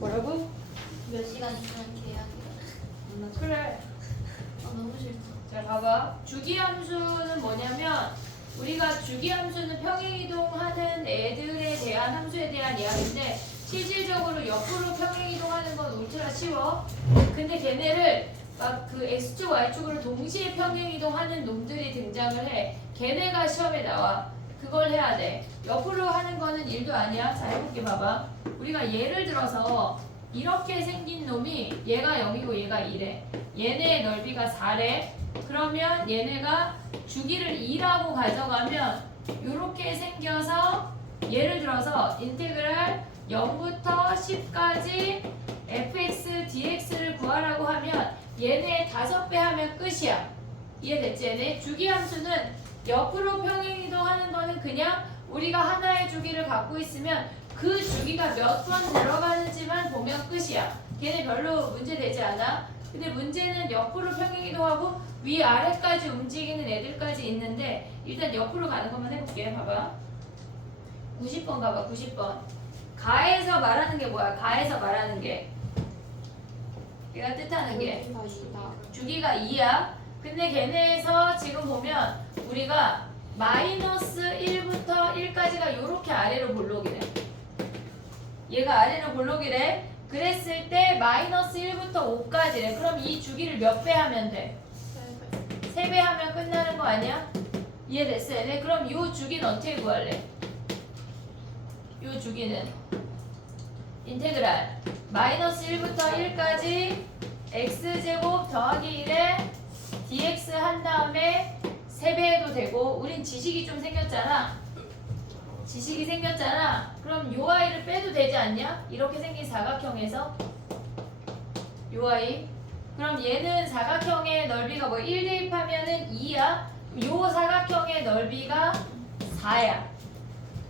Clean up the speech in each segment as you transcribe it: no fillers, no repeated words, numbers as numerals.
뭐라고? 몇 시간 있으면 계약이야. 그래. 너무 싫다. 자, 봐봐. 주기함수는 뭐냐면 우리가 주기함수는 평행이동하는 애들에 대한 함수에 대한 이야기인데 실질적으로 옆으로 평행이동하는 건 울트라 쉬워. 근데 걔네를 막 그 x축 y축으로 동시에 평행이동하는 놈들이 등장을 해. 걔네가 시험에 나와. 그걸 해야 돼. 옆으로 하는 거는 일도 아니야. 자, 해볼게. 봐봐. 우리가 예를 들어서 이렇게 생긴 놈이 얘가 0이고 얘가 2래. 얘네의 넓이가 4래. 그러면 얘네가 주기를 2라고 가져가면 이렇게 생겨서 예를 들어서 인테그랄 0부터 10까지 fx dx를 구하라고 하면 얘네 5배 하면 끝이야. 이해됐지? 얘네 주기함수는 옆으로 평행이동하는 거는 그냥 우리가 하나의 주기를 갖고 있으면 그 주기가 몇 번 들어가는지만 보면 끝이야. 걔네 별로 문제되지 않아. 근데 문제는 옆으로 평행이동하고 위아래까지 움직이는 애들까지 있는데 일단 옆으로 가는 것만 해볼게. 봐봐. 90번 가봐. 90번. 가에서 말하는 게 뭐야? 가에서 말하는 게 얘가 뜻하는 게 주기가 2야. 근데 걔네에서 지금 보면 우리가 마이너스 1부터 1까지가 이렇게 아래로 볼록이래. 얘가 아래로 볼록이래. 그랬을 때 마이너스 1부터 5까지래. 그럼 이 주기를 몇 배 하면 돼? 3배 하면 끝나는 거 아니야? 이해됐어? 네. 그럼 이 주기는 어떻게 구할래? 이 주기는 인테그랄 마이너스 1부터 1까지 x제곱 더하기 1에 dx 한 다음에 3배 해도 되고 우린 지식이 좀 생겼잖아. 지식이 생겼잖아. 그럼 요 아이를 빼도 되지 않냐? 이렇게 생긴 사각형에서 요 아이. 그럼 얘는 사각형의 넓이가 뭐 1 대입하면은 2야. 요 사각형의 넓이가 4야.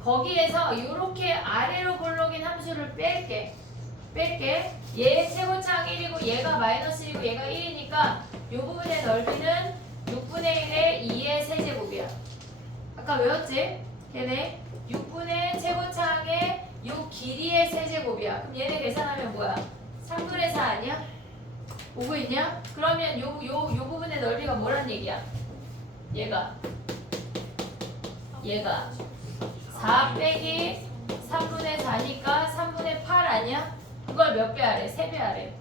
거기에서 요렇게 아래로 볼록인 함수를 뺄게. 얘 최고차항 1이고 얘가 마이너스 1이고 얘가 1이니까 요 부분의 넓이는 6분의 1의 2의 세제곱이야. 아까 외웠지? 얘네 6분의 최고차항의 요 길이의 세제곱이야. 그럼 얘네 계산하면 뭐야? 3분의 4 아니야? 보고 있냐? 그러면 요 부분의 넓이가 뭐란 얘기야? 얘가 4 빼기 3분의 4니까 3분의 8 아니야? 그걸 몇 배 하래? 3배 하래.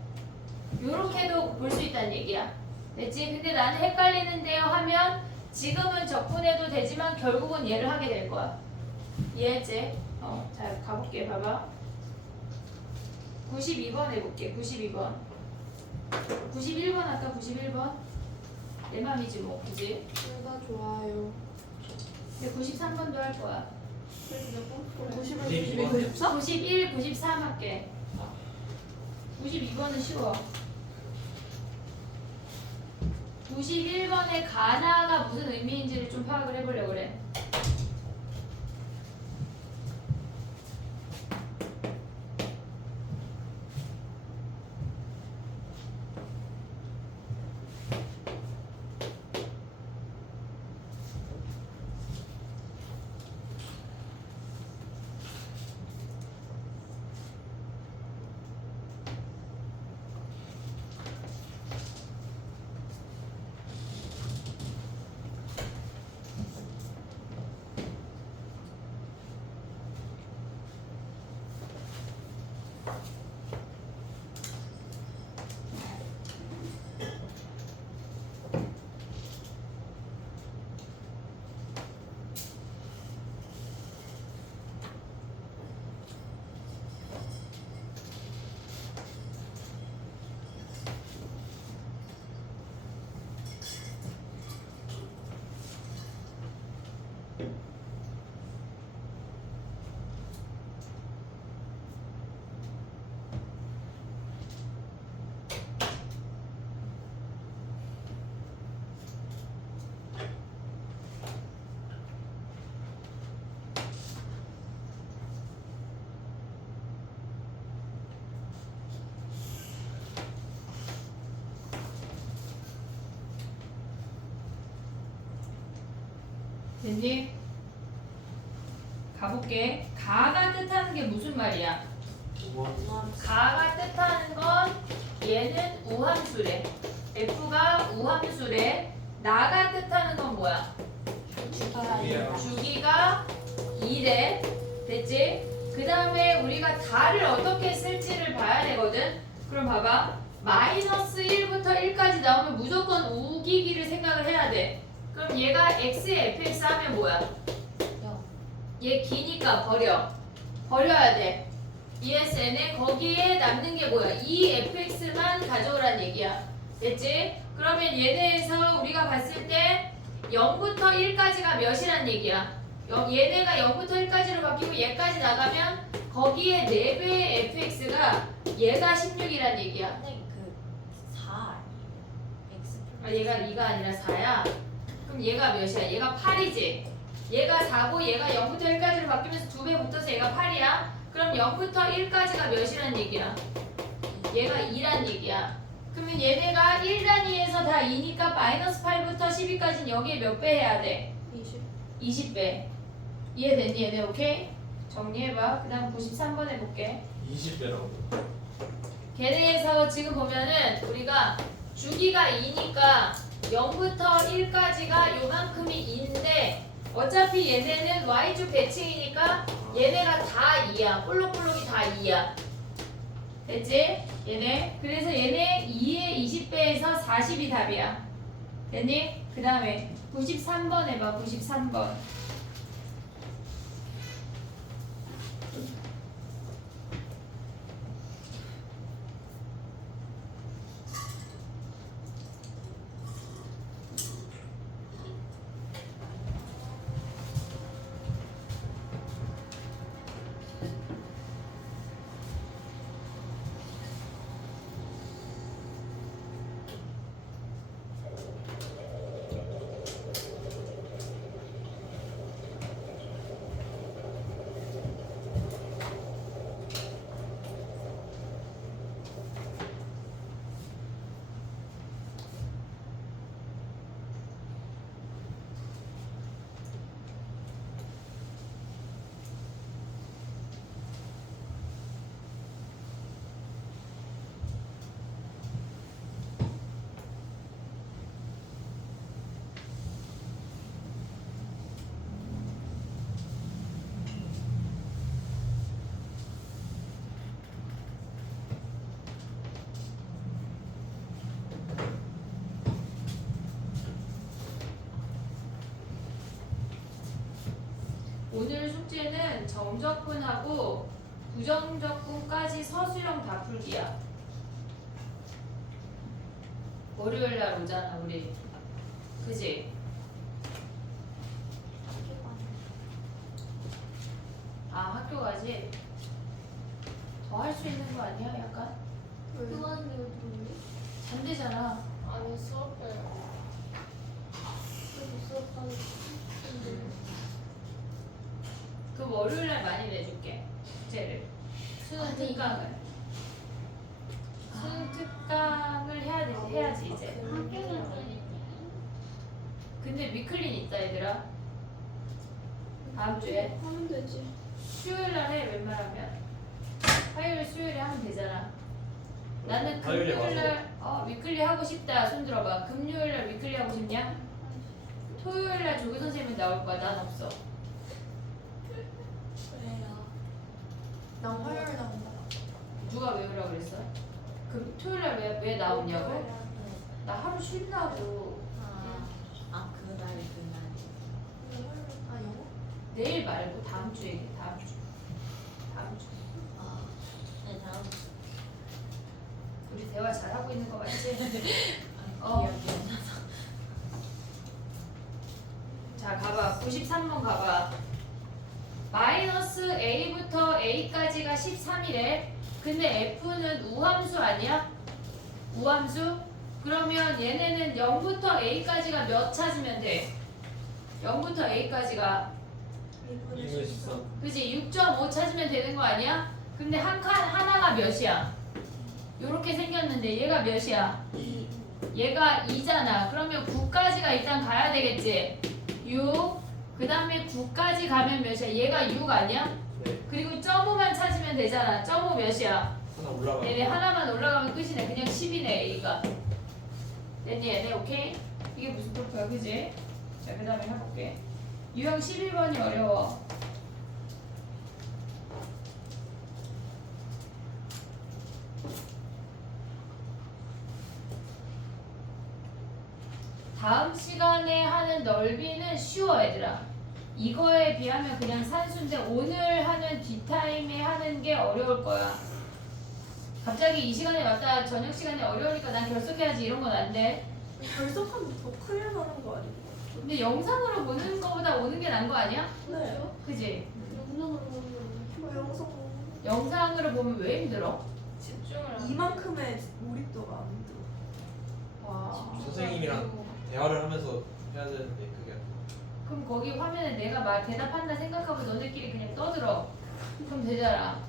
요렇게도 볼 수 있다는 얘기야. 됐지? 근데 나는 헷갈리는데요 하면 지금은 적분해도 되지만 결국은 얘를 하게 될 거야. 이해했지? 자 가볼게. 봐봐. 92번 해볼게. 92번. 91번 할까? 91번? 내 맘이지 뭐. 그지? 둘다 좋아요. 근데 93번도 할 거야. 92, 94? 91, 93 할게. 92번은 쉬워. 91번의 가나가 무슨 의미인지를 좀 파악을 해보려고 그래. 됐니? 가볼게. 가가 뜻하는 게 무슨 말이야? 가가 뜻하는 건 얘는 우함수래. F가 우함수래. 나가 뜻하는 건 뭐야? 주기가 2래. 됐지? 그 다음에 우리가 다를 어떻게 쓸지를 봐야 되거든. 그럼 봐봐. 마이너스 1부터 1까지 나오면 무조건 우기기를 생각을 해야 돼. 그럼 얘가 x에 fx 하면 뭐야? 얘 기니까 버려야 돼. ESN에 거기에 남는 게 뭐야? 이 fx만 가져오란 얘기야. 됐지? 그러면 얘네에서 우리가 봤을 때 0부터 1까지가 몇이란 얘기야? 얘네가 0부터 1까지로 바뀌고 얘까지 나가면 거기에 4배의 fx가 얘가 16이란 얘기야. 근데 그4 아니에요? X 아, 얘가 2가 아니라 4야? 그럼 얘가 몇이야? 얘가 8이지? 얘가 4고 얘가 0부터 1까지로 바뀌면서 2배 붙어서 얘가 8이야? 그럼 0부터 1까지가 몇이란 얘기야? 얘가 2란 얘기야. 그러면 얘네가 1단위에서 다 2니까 마이너스 8부터 12까지는 여기에 몇 배 해야 돼? 20배. 이해됐니 얘네? 오케이? 정리해봐. 그 다음 93번 해볼게. 20배라고. 걔네에서 지금 보면은 우리가 주기가 2니까 0부터 1까지가 요만큼이 2인데 어차피 얘네는 y축 대칭이니까 얘네가 다 2야. 볼록볼록이 다 2야. 됐지? 얘네. 그래서 얘네 2의 20배에서 40이 답이야. 됐니? 그 다음에 93번 해봐. 93번. 오늘 숙제는 정적분하고 부정적분까지 서술형 다 풀기야. 월요일 날 오잖아 우리. 그지? 아 학교 가지? 더 할 수 있는 거 아니야 약간? 그만 이거 잔대잖아. 아니 수업해요. 수업하는 그 월요일 날 많이 내줄게 숙제를. 수능 아니. 특강을. 수능 특강을 해야지 이제. 근데 위클린 있다 얘들아. 다음 주에. 하면 되지. 수요일 날 해 웬만하면. 화요일 수요일에 하면 되잖아. 나는 화요일에 금요일 날 위클리 하고 싶다. 손 들어봐. 금요일 날 위클리 하고 싶냐? 토요일 날 조교 선생님은 나올 거야. 난 없어. 왜요? 나 화요일 나온다. 누가 왜 오라고 그랬어? 그 토요일 날 왜 나오냐고? 나 하루 쉰다고. 그날. 아 영어? 내일 말고 다음 주 얘기. 다음 주. 네 다음. 우리 대화 잘 하고 있는 거 맞지? 기억이 안 나서. 자 가봐. 93번 가봐. 마이너스 a부터 a까지가 13이래. 근데 f는 우함수 아니야? 우함수? 그러면 얘네는 0부터 a까지가 몇 찾으면 돼? 0부터 a까지가 213. 그치? 6.5 찾으면 되는 거 아니야? 근데 한 칸 하나가 몇이야? 요렇게 생겼는데 얘가 몇이야? 2. 얘가 2잖아. 그러면 9까지가 일단 가야 되겠지? 6. 그 다음에 9까지 가면 몇이야? 얘가 6 아니야? 네. 그리고 점오만 찾으면 되잖아. 점오 몇이야? 하나 올라가. 얘네 하나만 올라가면 끝이네. 그냥 10이네 A가. 됐니 얘네 오케이? 이게 무슨 프로프야 그지? 자 그 다음에 해볼게. 유형 11번이 어려워. 다음 시간에 하는 넓이는 쉬워 얘들아. 이거에 비하면 그냥 산수인데 오늘 하는 뒷타임에 하는 게 어려울 거야. 갑자기 이 시간에 왔다 저녁 시간에 어려우니까 난 결석해야지 이런 건 안 돼. 결석하면 더 크게 나는 거 아니에요? 근데 영상으로 보는 거보다 오는 게 나은 거 아니야? 네. 그지? 영상으로 보면 뭐 영상 영상으로 보면 왜 힘들어? 집중을 이만큼의 몰입도가 안 들어. 와. 선생님이랑 대화를 하면서 해야 되는데 그게 안 돼. 그럼 거기 화면에 내가 말 대답한다 생각하고 너네끼리 그냥 떠들어. 그럼 되잖아.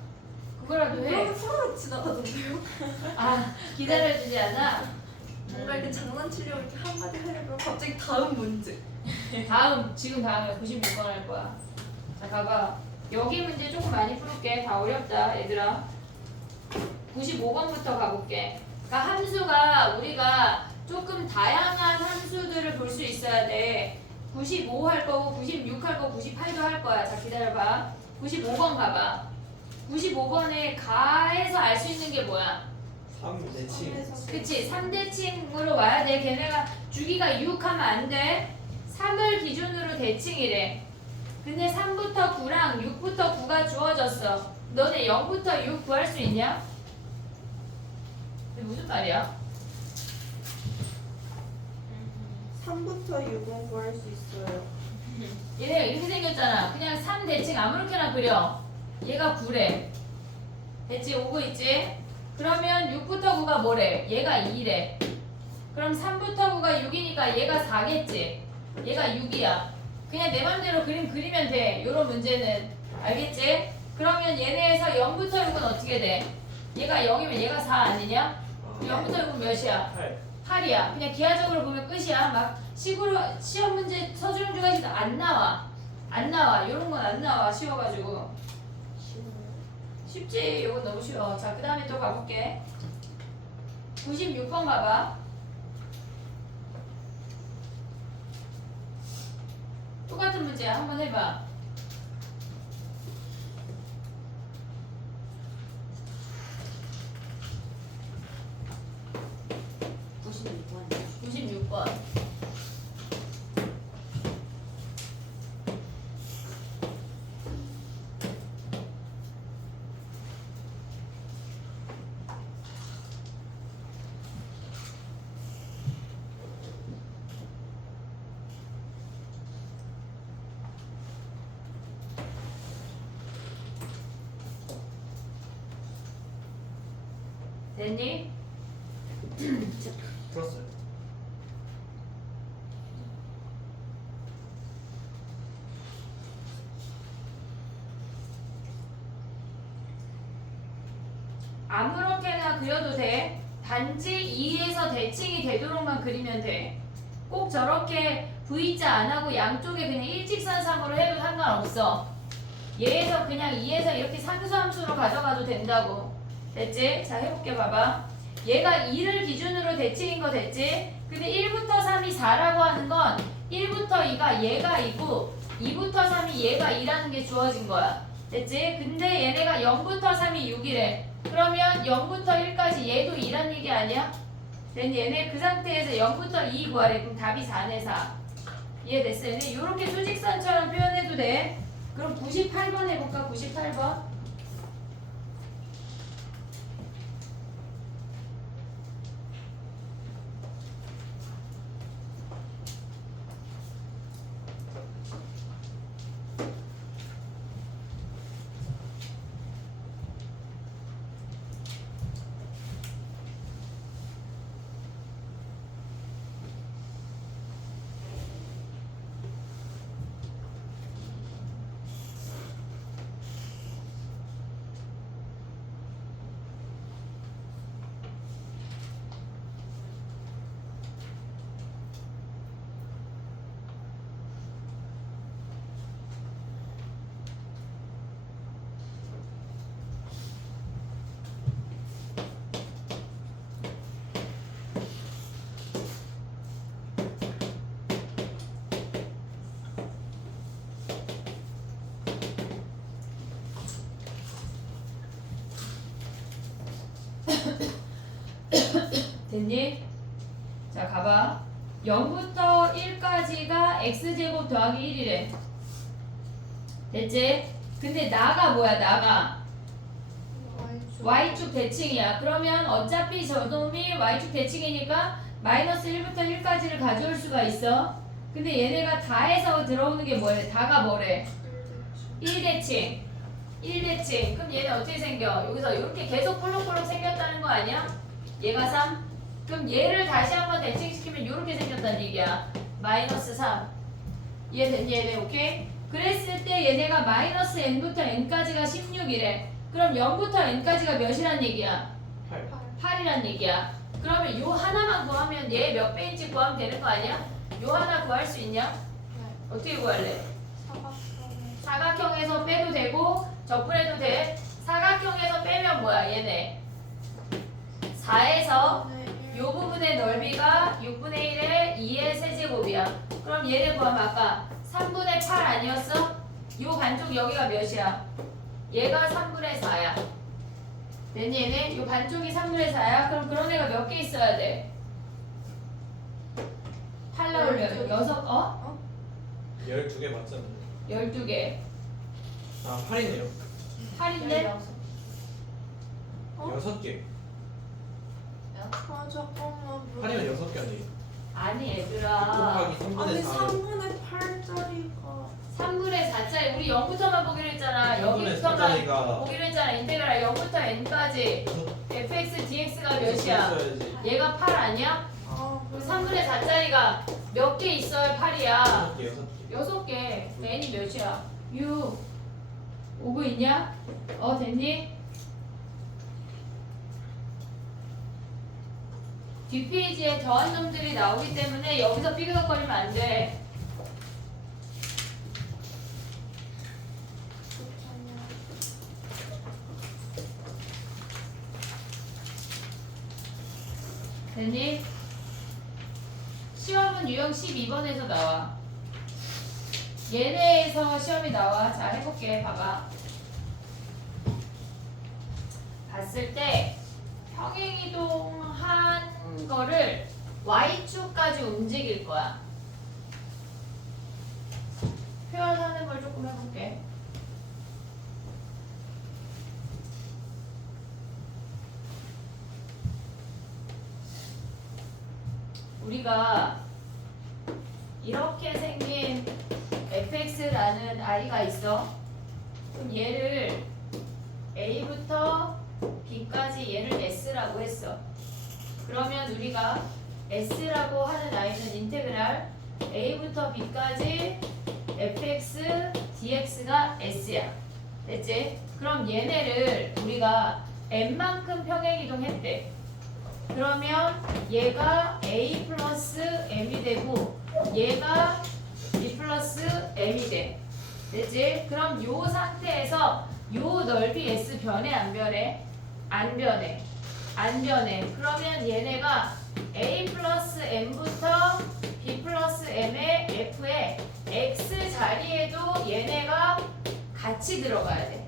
그거라도 해. 그러면 서로 지나가던데요? 아 기다려주지 않아? 뭔가 이렇게 장난치려고 이렇게 한마디 하려면 갑자기 다음 문제. 다음 지금 다음에 96번 할 거야. 자 가봐. 여기 문제 조금 많이 풀을게. 다 어렵다 얘들아. 95번부터 가볼게. 그러니까 함수가 우리가 조금 다양한 함수들을 볼 수 있어야 돼. 95 할 거고 96 할 거고 98도 할 거야. 자 기다려봐. 95번 가봐. 95번에 가에서 알 수 있는 게 뭐야? 3 대칭. 그치 3대칭으로 와야 돼. 걔네가 주기가 6 하면 안 돼. 3을 기준으로 대칭이래. 근데 3부터 9랑 6부터 9가 주어졌어. 너네 0부터 6 구할 수 있냐? 이게 무슨 말이야? 3부터 6은 구할 수 있어요. 얘네가 이렇게 생겼잖아. 그냥 3대칭 아무렇게나 그려. 얘가 9래. 됐지? 오고 있지? 그러면 6부터 9가 뭐래? 얘가 2래. 그럼 3부터 9가 6이니까 얘가 4겠지? 얘가 6이야. 그냥 내 맘대로 그림 그리면 돼. 요런 문제는. 알겠지? 그러면 얘네에서 0부터 6은 어떻게 돼? 얘가 0이면 얘가 4 아니냐? 0부터 6은 몇이야? 8. 8이야. 그냥 기하적으로 보면 끝이야. 막 식으로 시험 문제 서술형 중간에서 안 나와. 안 나와. 요런 건 안 나와. 쉬워가지고. 쉽지? 요건 너무 쉬워. 자, 그 다음에 또 가볼게. 96번 가봐. 똑같은 문제야. 한번 해봐. 96번. 됐니? 풀었어요. 아무렇게나 그려도 돼. 단지 2에서 대칭이 되도록만 그리면 돼. 꼭 저렇게 V자 안 하고 양쪽에 그냥 일직선상으로 해도 상관없어. 얘에서 그냥 2에서 이렇게 상수함수로 가져가도 된다고. 됐지? 자 해볼게 봐봐. 얘가 2를 기준으로 대칭인 거 됐지? 근데 1부터 3이 4라고 하는 건 1부터 2가 얘가 2고 2부터 3이 얘가 2라는 게 주어진 거야. 됐지? 근데 얘네가 0부터 3이 6이래. 그러면 0부터 1까지 얘도 2란 얘기 아니야? then 얘네 그 상태에서 0부터 2 구하래. 그럼 답이 4네 4. 이해됐어? 얘네 이렇게 수직선처럼 표현해도 돼. 그럼 98번 해볼까? 98번. 됐니? 자 가봐. 0부터 1까지가 x제곱 더하기 1이래. 됐지? 근데 나가 뭐야 나가? y축 대칭이야. 그러면 어차피 저놈이 y축 대칭이니까 마이너스 1부터 1까지를 가져올 수가 있어. 근데 얘네가 다해서 들어오는 게 뭐래? 다가 뭐래? 1대칭. 1대칭. 그럼 얘는 어떻게 생겨? 여기서 이렇게 계속 볼록볼록 생겼다는 거 아니야? 얘가 3? 그럼 얘를 다시 한번 대칭시키면 이렇게 생겼다는 얘기야. 마이너스 3. 이해됐니 얘네? 오케이? 그랬을 때 얘네가 마이너스 n부터 n까지가 16이래. 그럼 0부터 n까지가 몇이란 얘기야? 8. 8이란 얘기야. 그러면 요 하나만 구하면 얘 몇 배인지 구하면 되는 거 아니야? 요 하나 구할 수 있냐? 어떻게 구할래? 사각형에서 빼도 되고 적분해도 돼. 사각형에서 빼면 뭐야 얘네? 4에서 요 부분의 넓이가 6분의 1의 2의 세제곱이야. 그럼 얘를 구하면 아까 3분의 8 아니었어? 요 반쪽 여기가 몇이야? 얘가 3분의 4야. 됐니 얘네? 요 반쪽이 3분의 4야? 그럼 그런 애가 몇 개 있어야 돼? 8 나오려면 6, 12개 맞잖아요. 12개. 아 8이네요. 8인데? 6개. 아 잠깐만. 8이면 6개 아니에요? 아니 얘들아. 곱하기 3분의 아니 4. 3분의 8짜리가 3분의 4짜리 우리 0부터만 보기로 했잖아. 3분의 0부터만 4짜리가 보기로 했잖아. 인테그랄 0부터 n까지 fx dx가 몇이야? 얘가 8 아니야? 그럼 3분의 4짜리가 몇 개 있어야 8이야? 6개. 6개. n이 몇이야? 6. 오고 있냐? 됐니? 뒷페이지에 더한 놈들이 나오기 때문에 여기서 삐그덕거리면 안 돼. 됐니? 시험은 유형 12번에서 나와. 얘네에서 시험이 나와. 자 해볼게. 봐봐. 봤을 때 평행이동한 거를 y축까지 움직일 거야. 표현하는 걸 조금 해볼게. 우리가 이렇게 생긴 fx라는 i가 있어. 그럼 얘를 a부터 b까지 얘를 s라고 했어. 그러면 우리가 s라고 하는 i는 인테그랄 a부터 b까지 fx dx가 s야. 됐지? 그럼 얘네를 우리가 n만큼 평행이동했대. 그러면 얘가 a 플러스 m이 되고 얘가 b 플러스 m이 돼. 됐지? 그럼 요 상태에서 요 넓이 s 변해 안 변해? 안 변해. 안 변해. 그러면 얘네가 a 플러스 m부터 b 플러스 m의 f의 x 자리에도 얘네가 같이 들어가야 돼.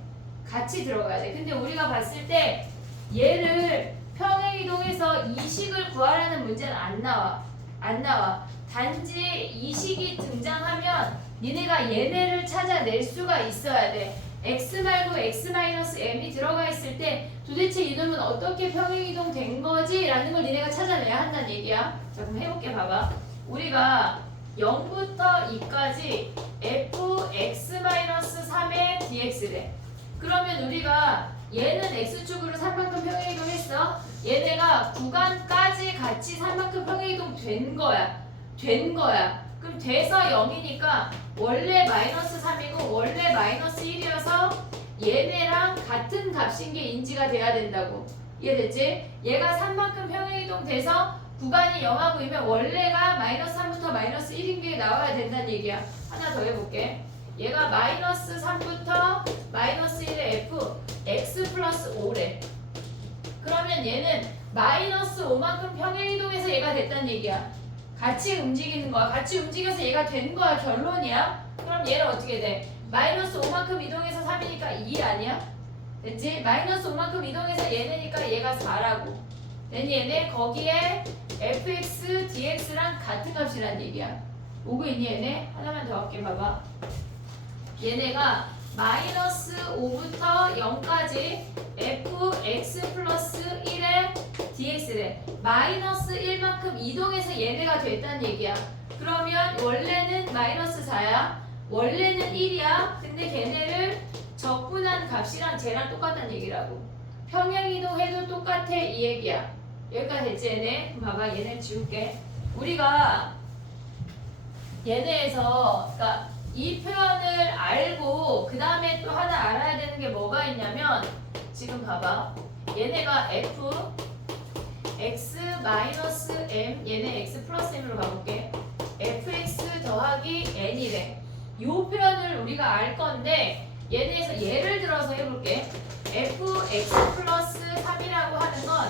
같이 들어가야 돼. 근데 우리가 봤을 때 얘를 평행이동해서 이식을 구하라는 문제는 안 나와. 안 나와. 단지 이식이 등장하면 니네가 얘네를 찾아낼 수가 있어야 돼. x 말고 x-m이 들어가 있을 때 도대체 이놈은 어떻게 평행이동 된 거지? 라는 걸 니네가 찾아내야 한다는 얘기야. 자 그럼 해볼게. 봐봐. 우리가 0부터 2까지 fx-3의 dx래. 그러면 우리가 얘는 x축으로 3만큼 평행이동 했어. 얘네가 구간까지 같이 3만큼 평행이동 된 거야. 된 거야. 그럼 돼서 0이니까 원래 마이너스 3이고 원래 마이너스 1이어서 얘네랑 같은 값인 게 인지가 돼야 된다고. 이해됐지? 얘가 3만큼 평행이동 돼서 구간이 0하고 이면 원래가 마이너스 3부터 마이너스 1인 게 나와야 된다는 얘기야. 하나 더 해볼게. 얘가 마이너스 3부터 마이너스 1의 f x 플러스 5래. 그러면 얘는 마이너스 5만큼 평행이동해서 얘가 됐다는 얘기야. 같이 움직이는 거야. 같이 움직여서 얘가 된 거야. 결론이야. 그럼 얘는 어떻게 돼? 마이너스 5만큼 이동해서 3이니까 2 아니야? 됐지? 마이너스 5만큼 이동해서 얘네니까 얘가 4라고. 됐니 얘네? 거기에 fx, dx랑 같은 값이란 얘기야. 오고 있니 얘네? 하나만 더 할게 봐봐. 얘네가 마이너스 5부터 0까지 fx 플러스 1의 dx래. 마이너스 1만큼 이동해서 얘네가 됐다는 얘기야. 그러면 원래는 마이너스 4야. 원래는 1이야. 근데 걔네를 적분한 값이랑 쟤랑 똑같다는 얘기라고. 평행이동해도 똑같아 이 얘기야. 여기까지 됐지 얘네? 그럼 봐봐 얘네 지울게. 우리가 얘네에서 그러니까 이 표현을 알고 그 다음에 또 하나 알아야 되는 게 뭐가 있냐면 지금 봐봐 얘네가 f x 마이너스 m 얘네 x 플러스 m으로 가볼게. fx 더하기 n이래. 요 표현을 우리가 알 건데 얘네에서 예를 들어서 해볼게. fx 플러스 3이라고 하는 건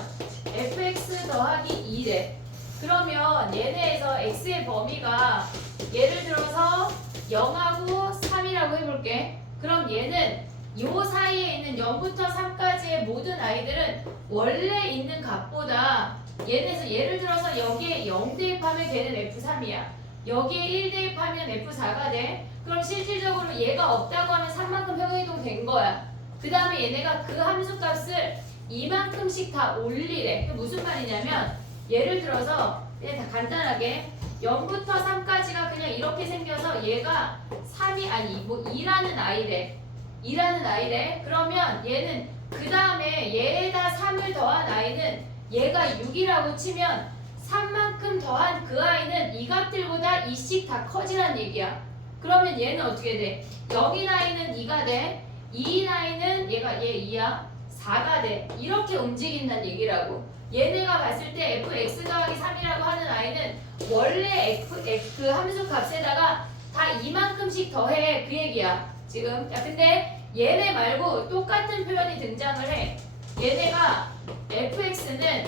fx 더하기 2래. 그러면 얘네에서 x의 범위가 예를 들어서 0하고 3이라고 해볼게. 그럼 얘는 요 사이에 있는 0부터 3까지의 모든 아이들은 원래 있는 값보다 얘네에서 예를 들어서 여기에 0 대입하면 걔는 f3이야. 여기에 1 대입하면 f4가 돼. 그럼 실질적으로 얘가 없다고 하면 3만큼 평행이동 된 거야. 그 다음에 얘네가 그 함수 값을 이만큼씩 다 올리래. 그 무슨 말이냐면 예를 들어서 그냥 다 간단하게 0부터 3까지가 그냥 이렇게 생겨서 얘가 3이 아니 뭐 2라는 아이래. 2라는 아이래. 그러면 얘는 그 다음에 얘에다 3을 더한 아이는 얘가 6이라고 치면 3만큼 더한 그 아이는 이 값들보다 2씩 다 커지란 얘기야. 그러면 얘는 어떻게 돼? 0인 아이는 2가 돼. 2인 아이는 얘가 얘 2야. 4가 돼. 이렇게 움직인다는 얘기라고. 얘네가 봤을 때 fx 더하기 3이라고 하는 아이는 원래 그 함수 값에다가 다 이만큼씩 더해 그 얘기야. 지금. 야 근데 얘네 말고 똑같은 표현이 등장을 해. 얘네가 fx는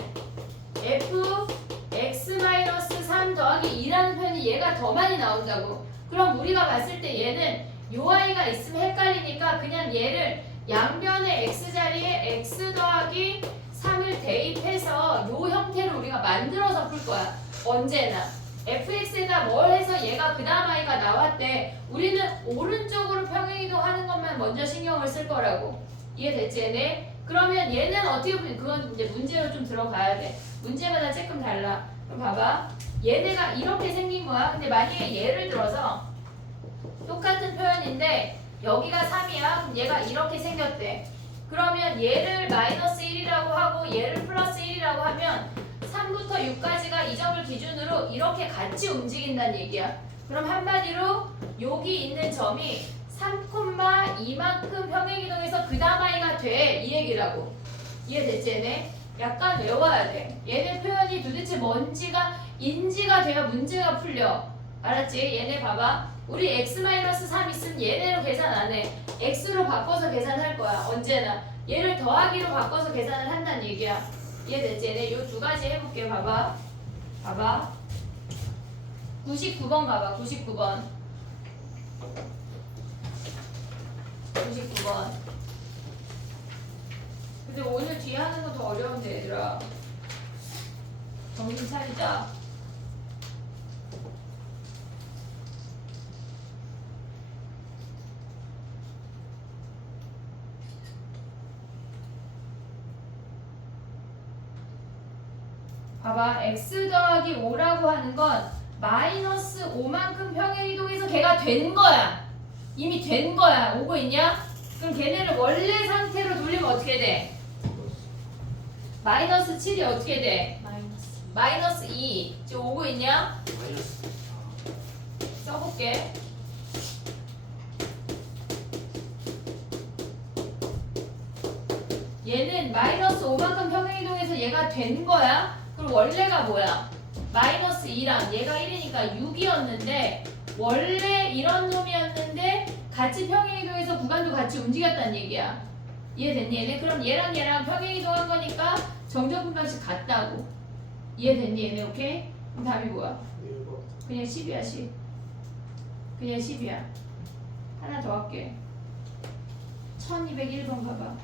fx-3 더하기 2라는 표현이 얘가 더 많이 나온다고. 그럼 우리가 봤을 때 얘는 요 아이가 있으면 헷갈리니까 그냥 얘를 양변의 x자리에 x 더하기 3을 대입해서 요 형태로 우리가 만들어서 풀 거야. 언제나. fx에다 뭘 해서 얘가 그 다음 아이가 나왔대. 우리는 오른쪽으로 평행이동하는 것만 먼저 신경을 쓸 거라고. 이해됐지 얘네? 그러면 얘는 어떻게 보면 그건 이제 문제로 좀 들어가야 돼. 문제마다 조금 달라. 그럼 봐봐. 얘네가 이렇게 생긴 거야. 근데 만약에 예를 들어서 똑같은 표현인데 여기가 3이야. 그럼 얘가 이렇게 생겼대. 그러면 얘를 마이너스 1이라고 하고 얘를 플러스 1이라고 하면 3부터 6까지가 이 점을 기준으로 이렇게 같이 움직인다는 얘기야. 그럼 한마디로 여기 있는 점이 3,2만큼 평행이동해서 그 다음 아이가 돼. 이 얘기라고. 이해됐지 얘네? 약간 외워야 돼. 얘네 표현이 도대체 뭔지가 인지가 돼야 문제가 풀려. 알았지? 얘네 봐봐. 우리 x-3 있으면 얘네로 계산 안 해. x로 바꿔서 계산할 거야. 언제나. 얘를 더하기로 바꿔서 계산을 한다는 얘기야. 이해됐지? 얘네 요 두 가지 해볼게. 봐봐. 봐봐. 99번 봐봐. 99번. 99번. 근데 오늘 뒤에 하는 거 더 어려운데 얘들아. 정신 차리자. 봐봐. x 더하기 5라고 하는 건 마이너스 5만큼 평행이동해서 걔가 된 거야. 이미 된 거야. 오고 있냐? 그럼 걔네를 원래 상태로 돌리면 어떻게 돼? 마이너스 7이 어떻게 돼? 마이너스 2. 지금 오고 있냐? 마이너스. 써볼게. 얘는 마이너스 5만큼 평행이동해서 얘가 된 거야. 그럼 원래가 뭐야? 마이너스 2랑 얘가 1이니까 6이었는데 원래 이런 놈이었는데 같이 평행이동해서 구간도 같이 움직였다는 얘기야. 이해됐니 얘네? 그럼 얘랑 얘랑 평행이동한 거니까 정적분 방식 같다고. 이해됐니 얘네? 오케이? 그럼 답이 뭐야? 그냥 10이야 10. 그냥 10이야. 하나 더 할게. 1201번 봐봐.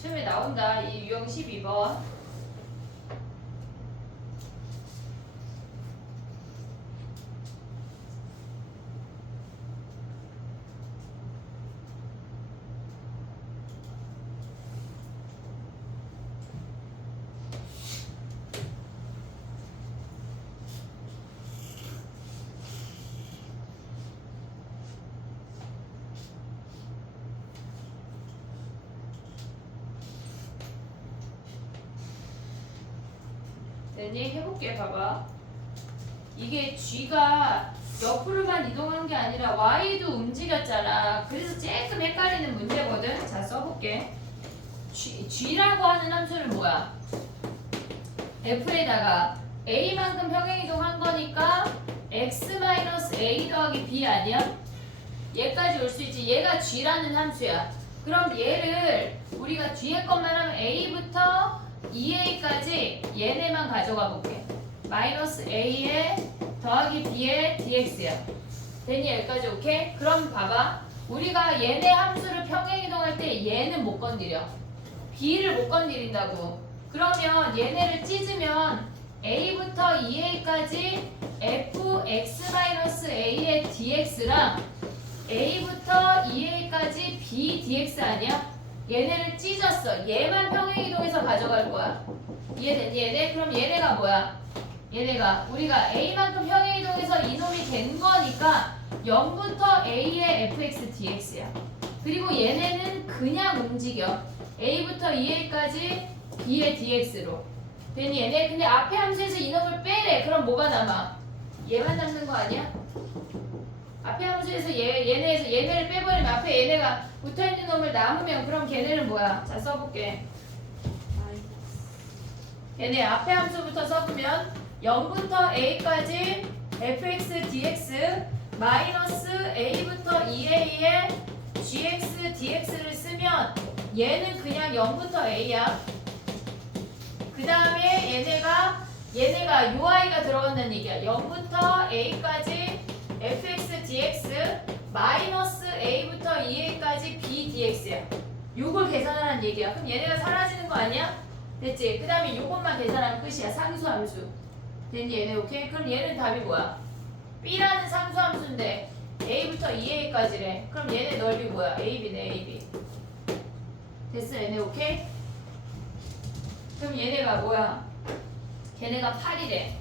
시험에 나온다. 이 유형 12번. 네, 해볼게. 봐봐. 이게 G가 옆으로만 이동한 게 아니라 Y도 움직였잖아. 그래서 조금 헷갈리는 문제거든. 자, 써볼게. G라고 하는 함수는 뭐야? F에다가 A만큼 평행이동한 거니까 X-A 더하기 B 아니야? 얘까지 올 수 있지. 얘가 G라는 함수야. 그럼 얘를 우리가 뒤에 것만 하면 A부터 2a까지 얘네만 가져가 볼게. 마이너스 a에 더하기 b에 dx야. 됐니? 여기까지 오케이? 그럼 봐봐. 우리가 얘네 함수를 평행이동할 때 얘는 못 건드려. b를 못 건드린다고. 그러면 얘네를 찢으면 a부터 2a까지 fx-a의 dx랑 a부터 2a까지 b dx 아니야? 얘네를 찢었어. 얘만 평행이동해서 가져갈 거야. 이해됐니 얘네? 그럼 얘네가 뭐야? 얘네가 우리가 a만큼 평행이동해서 이놈이 된 거니까 0부터 a의 fx dx야. 그리고 얘네는 그냥 움직여. a부터 2a까지 b의 dx로. 됐니 얘네? 근데 앞에 함수에서 이놈을 빼래. 그럼 뭐가 남아? 얘만 남는 거 아니야? 앞에 함수에서 얘네에서 얘네를 빼버리면 앞에 얘네가 붙어있는 놈을 남으면 그럼 걔네는 뭐야? 자, 써볼게. 얘네 앞에 함수부터 써보면 0부터 a까지 fx dx 마이너스 a부터 2a의 gx dx를 쓰면 얘는 그냥 0부터 a야. 그 다음에 얘네가 ui가 들어간다는 얘기야. 0부터 a까지 fx dx 마이너스 a부터 2a까지 b dx야. 요걸 계산하라는 얘기야. 그럼 얘네가 사라지는 거 아니야? 됐지? 그 다음에 요것만 계산하면 끝이야. 상수함수. 됐니 얘네? 오케이? 그럼 얘는 답이 뭐야? b라는 상수함수인데 a부터 2a까지래. 그럼 얘네 넓이 뭐야? ab네 ab. 됐어 얘네? 오케이? 그럼 얘네가 뭐야? 걔네가 8이래.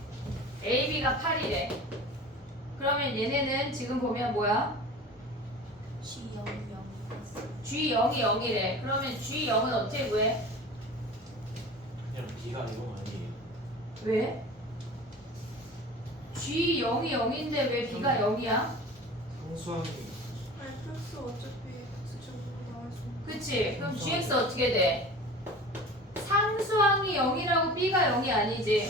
ab가 8이래. 그러면 얘네는 지금 보면 뭐야? G0이 0이래. 그러면 G0은 어떻게 구해? 그냥 B가 이건 아니에요. 왜? G0이 0인데 왜 B가 0이야? 상수함이 플러스 어차피 X축으로 나와서. 그치? 그럼 GX 어떻게 돼? 상수항이 0이라고 B가 0이 아니지.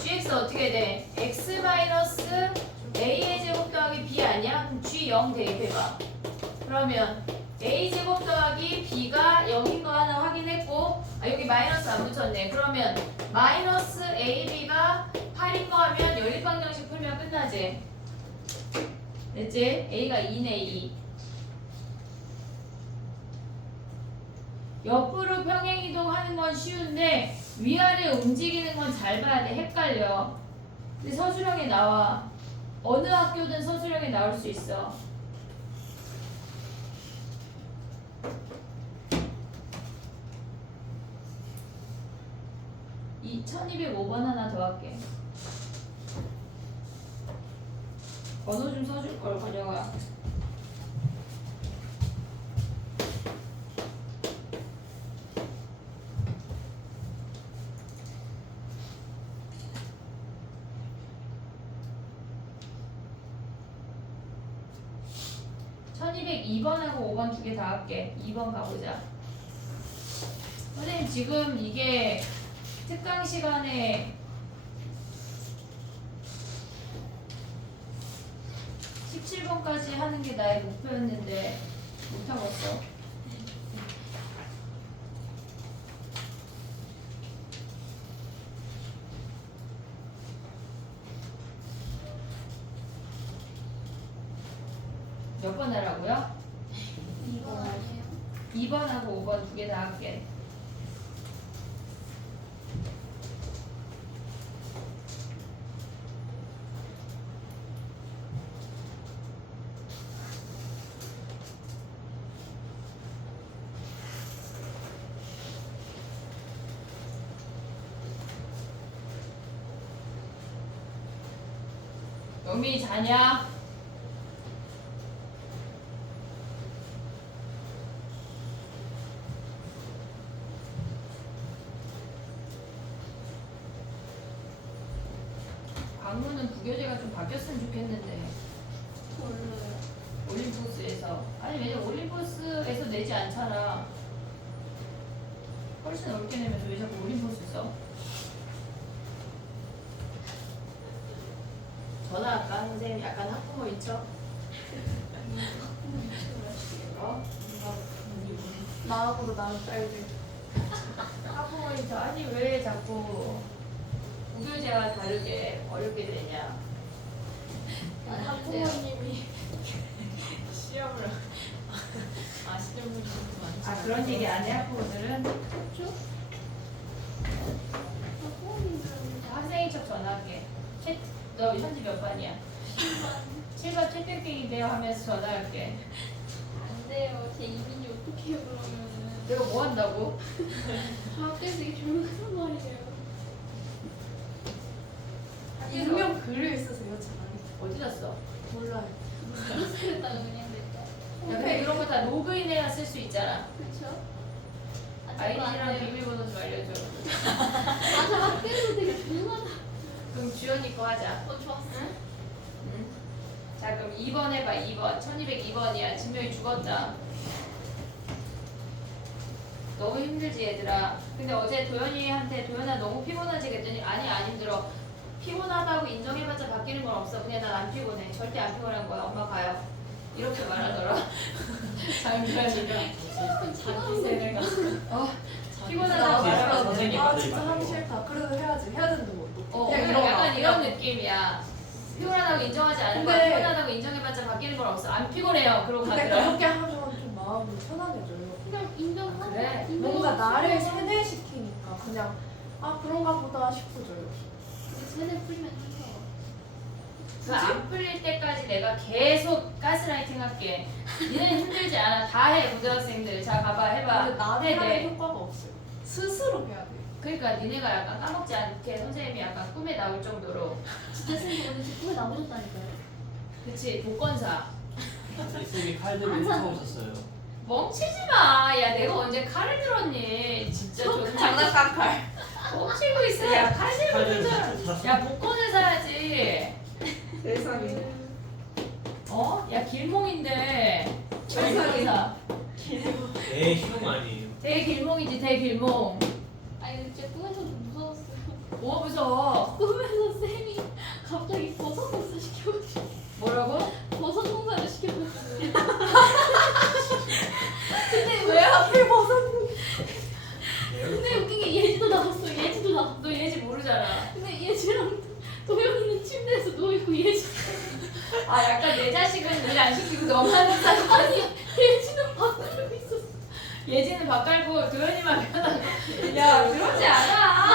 GX 어떻게 돼? X-A의 제곱 더하기 B 아니야? 그럼 G0 대입해봐. 그러면 A제곱 더하기 B가 0인 거 하나 확인했고, 여기 마이너스 안 붙였네. 그러면 마이너스 AB가 8인 거 하면 연립방정식 풀면 끝나지. 됐지? A가 2네 2. 옆으로 평행이동하는 건 쉬운데 위아래 움직이는 건 잘 봐야 돼. 헷갈려. 근데 서술형에 나와. 어느 학교든 서술형에 나올 수 있어. 이 1205번 하나 더 할게. 번호 좀 써줄 걸, 번영아. (1202번하고) 5번 두 개 다 할게. 2번 가보자. 선생님 지금 이게 특강 시간에 17번까지 하는 게 나의 목표였는데 못하겠어. 몇 번 하라고요? 2번 아니에요? 2번하고 5번 두 개 다 할게. 영민이 자냐? 광문은 부교재가 좀 바뀌었으면 좋겠는데 몰라요. 올림포스에서 아니 왜냐면 올림포스에서 내지 않잖아. 훨씬 어렵게 내면서 왜 자꾸 올림포스 써? 전화할까? 선생님 약간 학부모인 척? 어? 마음으로 나는 딸들. 학부모인 척 아니 왜 자꾸 부교재와 다르게 어렵게 되냐? 학부모님이 시험을 아시는 분이 많지. 아 그런 얘기 안 해 학부모들은? 그렇죠? 학부모님들은 학생인 척 전화할게. 너 현지 몇 반이야? 7반 최평갱인데요 하면서 전화할게. 안 돼요. 제 이민이 어떻게 해요 그러면은. 내가 뭐 한다고? 학교에서 이게 조용하단 말이에요. 유명 글을 쓰세요, 차라리. 어디다 써? 몰라요. 그랬다가 그냥 냈다. 야, 근데 이런 거 다 로그인해야 쓸 수 있잖아. 그렇죠? 아이디랑 비밀번호 좀 알려줘. 맞아, 학교에서 되게 조용하다. 그럼 주연이 거 하자. 좋았어. 응? 자, 그럼 2번 해봐. 2번. 1202번이야. 진명이 죽었다. 너무 힘들지 얘들아. 근데 어제 도연이한테 도연아 너무 피곤하지 그랬더니 아니 안 힘들어. 피곤하다고 인정해봤자 바뀌는 건 없어. 그냥 난 안 피곤해. 절대 안 피곤한 거야. 엄마 가요. 이렇게 말하더라. 장도연이가. 자기 세대가. 피곤하다고 말하면 선생님 아 아들이 진짜 하기 맞는 싫다. 그래도 해야지. 해야 되는데 뭐 또. 약간 이런 느낌이야. 피곤하다고 인정하지 않은 거야. 근데- 피곤하다고 인정해봤자 바뀌는 건 없어. 안 피곤해요. 그러고 근데 가더라. 그렇게 하면 좀 마음이 편안해져요. 그냥 인정하고. 그래. 뭔가 나를 세뇌시키니까 그냥 아 그런가 보다 싶어져요. 세대 풀면 힘들어. 안 풀릴 때까지 내가 계속 가스라이팅 할게. 니네 힘들지 않아. 다 해, 고등학생들. 자, 가봐, 해봐. 근데 나는 해, 하는 네. 효과가 없어요. 스스로 해야 돼요. 그러니까 니네가 약간 까먹지 않게 선생님이 약간 꿈에 나올 정도로. 진짜 선생님 오늘 제 꿈에 나오셨다니까요. 그치, 복권사. 쌤이 칼 들고 안 사- 쫓아오셨어요. 멍치지 마. 야, 내가 언제 칼을 들었니? 진짜 정말. 장난감 칼. 멍치고 있어. 야, 칼 들고 칼 들고 있잖아. 쫓아오셨어요. 야, 복권을 사야지. 세상에. 어? 야, 길몽인데. 세상에. 복권사. 대흉 아니에요. 대길몽이지, 대길몽. 아니 제 꿈에서도 무서웠어요. 뭐 무서워? 꿈에서 쌤이 갑자기 버섯 농사 시켜가지고 뭐라고? 버섯 농사를 시켜가지고. 왜 하필 벗었는? 근데 웃긴 게 예지도 나왔어. 예지도 나왔어. 너 예지 모르잖아. 근데 예지랑 도영이는 침대에서 누워있고 예지. 아 약간 내 자식은 일 안 시키고 너만 한다. 아니 예지는 밖으로 있었어. 예지는 밥 갈고 도현이만 편하고. 야 그러지 않아.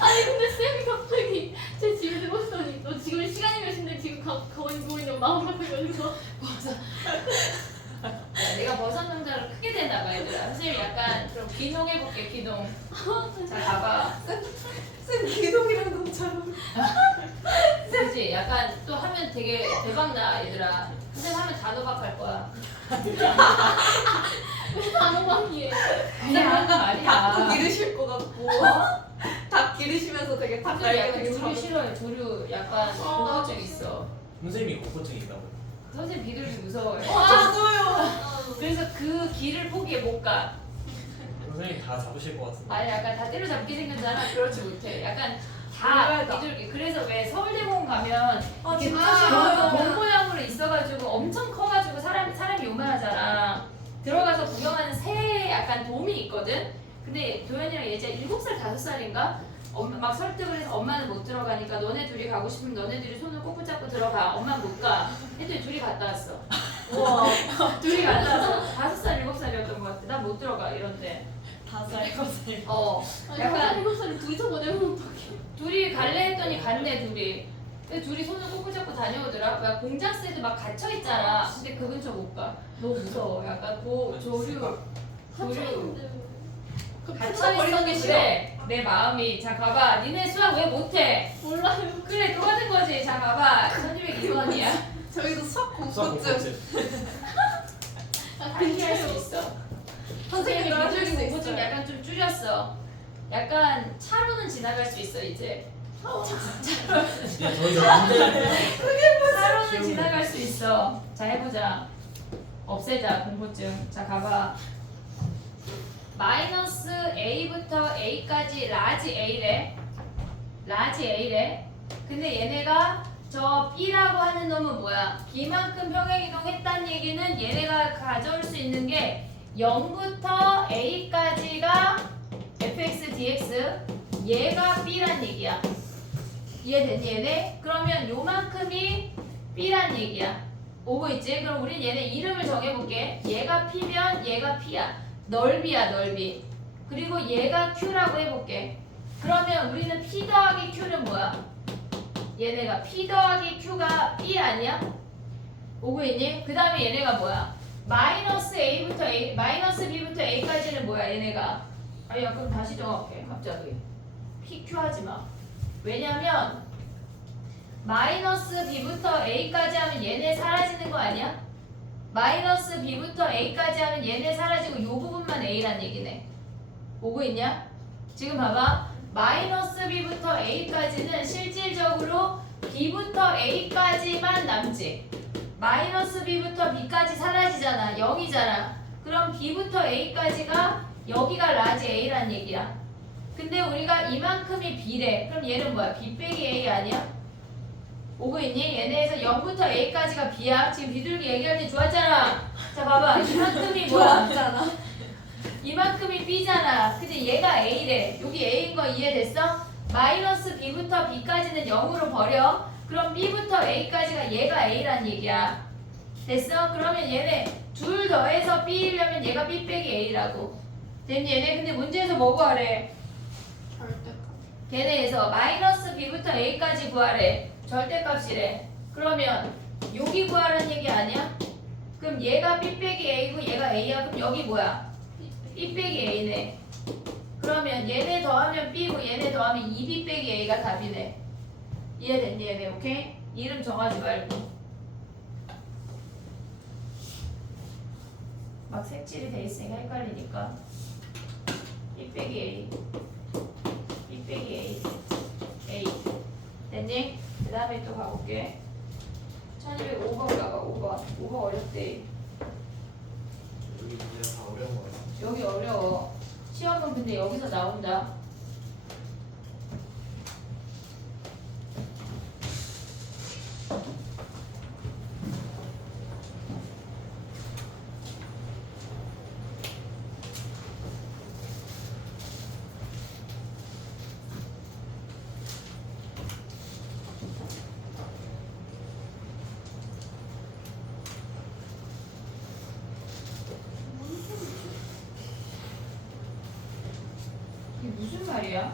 아니 근데 쌤이 갑자기 제 집에 들어오더니 너 지금 시간이 몇 시인데 지금 가만히 누워있냐고 나오라고 해가지고 야, 내가 버섯 농사를 크게 됐나 봐 얘들아. 선생님 약간 그럼 귀농 해볼게 귀농. 자 가봐. 쌤 기동이랑 너무 잘 어울려. 그렇지 약간 또 하면 되게 대박 나 얘들아. 선생님 하면 단호박 할 거야. 왜 단호박이에요? 그냥 하는 닭도 말이야. 기르실 것 같고. 닭 기르시면서 되게 닭 선생님 약간 날개 조류 싫어해. 조류 약간 공포증 있어. 선생님이 공포증 있다고. 선생님 비둘기 무서워요. 저도요. 그래서 그 길을 포기해 못 가. 선생님 다 잡으실 것 같은데. 아니 약간 다 때려잡게 생겼잖아. 그렇지 못해. 약간 다 몰라요. 비둘기. 그래서 왜 서울대공원 가면 아 이렇게 진짜 싫어요. 공 모양으로 있어가지고 엄청 커가지고 사람이 요만하잖아. 들어가서 구경하는 새 약간 돔이 있거든. 근데 도현이랑 예지 7살 5살인가? 엄마 막 설득을 해서 엄마는 못 들어가니까 너네 둘이 가고 싶으면 너네들이 손을 꼭 붙잡고 들어가. 엄마는 못 가. 했더니 둘이 갔다 왔어. 우와. 둘이 갔다 와서 5살 7살이었던 것 같아. 난 못 들어가 이런데. 5살 6살. 아니 약간 7살을 둘이서 보내면 어떡해. 둘이 갈래 했더니 갔네 둘이. 근데 둘이 손을 꼭 붙잡고 다녀오더라. 막 공작새도 막 갇혀 있잖아. 근데 그 근처 못 가. 너무 무서워. 약간 조류 갇혀있는데 갇혀 있어도 그래. 내 마음이. 자 봐봐. 니네 수학 왜 못해? 몰라요. 그래 똑같은 거지. 자 봐봐. 1202번이야. 저희도 수학 수학 공부증. 공부증. 상기할 수 있어. 선생님이 선생님이 나눠줄 수 비둘기 공부 좀 있어요. 약간 좀 줄였어. 약간 차로는 지나갈 수 있어 이제. 저희 문제를 차로는 지나갈 수 있어. 자 해보자. 없애자 공부증. 자 가봐. 마이너스 a부터 a까지 라지 a래. 라지 a래. 근데 얘네가 저 b라고 하는 놈은 뭐야? b만큼 평행이동했다는 얘기는 얘네가 가져올 수 있는 게 0부터 a까지가 fx dx 얘가 b란 얘기야. 이해됐니 얘네? 그러면 요만큼이 b란 얘기야. 오고 있지? 그럼 우린 얘네 이름을 정해볼게. 얘가 p면 얘가 p야. 넓이야 넓이. 그리고 얘가 q라고 해볼게. 그러면 우리는 p 더하기 q는 뭐야? 얘네가 p 더하기 q가 b 아니야? 오고 있니? 그 다음에 얘네가 뭐야? 마이너스 a부터 a, 마이너스 b부터 a까지는 뭐야 얘네가? 아야 그럼 다시 정할게. 갑자기 pq 하지 마. 왜냐면 마이너스 b부터 a까지 하면 얘네 사라지는 거 아니야? 마이너스 b부터 a까지 하면 얘네 사라지고 요 부분만 a란 얘기네. 오고 있냐? 지금 봐봐. 마이너스 b부터 a까지는 실질적으로 b부터 a까지만 남지. 마이너스 b부터 b까지 사라지잖아. 0이잖아. 그럼 b부터 a까지가 여기가 라지 a란 얘기야. 근데 우리가 이만큼이 b래. 그럼 얘는 뭐야? b 빼기 a 아니야? 오고 있니? 얘네에서 0부터 a까지가 b야. 지금 비둘기 얘기할 때 좋았잖아. 자 봐봐. 이만큼이 뭐야? 좋았잖아. 이만큼이 b잖아. 근데 얘가 a래. 여기 a인 거 이해됐어? 마이너스 b부터 b까지는 0으로 버려. 그럼 b부터 a까지가 얘가 a란 얘기야. 됐어? 그러면 얘네 둘 더해서 b이려면 얘가 b 빼기 a라고. 됐니? 얘네 근데 문제에서 뭐 구하래? 절대값. 걔네에서 마이너스 b부터 a까지 구하래. 절대값이래. 그러면 여기 구하라는 얘기 아니야? 그럼 얘가 b 빼기 a고 얘가 a야. 그럼 여기 뭐야? b 빼기 a네. 그러면 얘네 더하면 b고 얘네 더하면 2b 빼기 a가 답이네. 이해됐니 얘네? 오케이? 이름 정하지 말고 막 색칠이 돼 있으니까 헷갈리니까 b 빼기 a b 빼기 a a 됐니? 그 다음에 또 가볼게. 1205번 가봐. 5번 어렵대. 여기 문제가 다 어려운 거예요. 여기 어려워. 시험은 근데 여기서 나온다. 이게 무슨 말이야?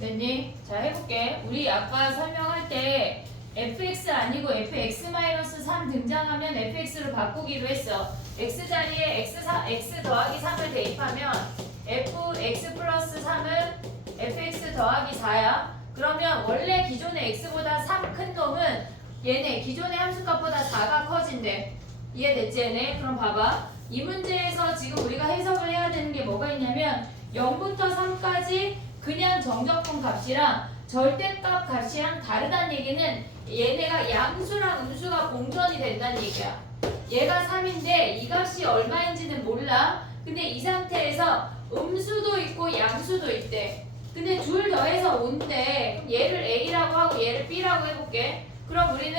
됐니? 자 해볼게. 우리 아까 설명할 때 fx 아니고 fx-3 등장하면 fx로 바꾸기로 했어. x 자리에 x 더하기 3을 대입하면 fx 플러스 3은 fx 더하기 4야. 그러면 원래 기존의 x보다 3 큰 놈은 얘네 기존의 함수값보다 4가 커진대. 이해됐지 얘네? 그럼 봐봐. 이 문제에서 지금 우리가 해석을 해야 되는 게 뭐가 있냐면 0부터 3까지 그냥 정적분 값이랑 절대값 값이랑 다르다는 얘기는 얘네가 양수랑 음수가 공존이 된다는 얘기야. 얘가 3인데 이 값이 얼마인지는 몰라. 근데 이 상태에서 음수도 있고 양수도 있대. 근데 둘 더해서 5인데 그럼 얘를 A라고 하고 얘를 B라고 해볼게. 그럼 우리는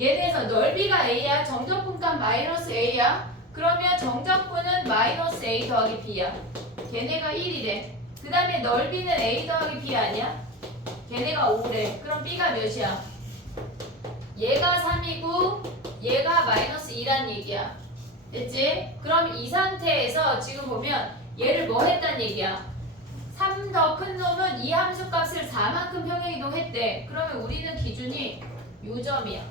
얘네에서 넓이가 A야. 정적분값 마이너스 A야. 그러면 정적분은 마이너스 A 더하기 B야. 걔네가 1이래. 그 다음에 넓이는 A 더하기 B 아니야? 걔네가 5래. 그럼 B가 몇이야? 얘가 3이고 얘가 마이너스 2란 얘기야. 됐지? 그럼 이 상태에서 지금 보면 얘를 뭐 했단 얘기야? 3 더 큰 놈은 이 함수 값을 4만큼 평행이동했대. 그러면 우리는 기준이 요 점이야.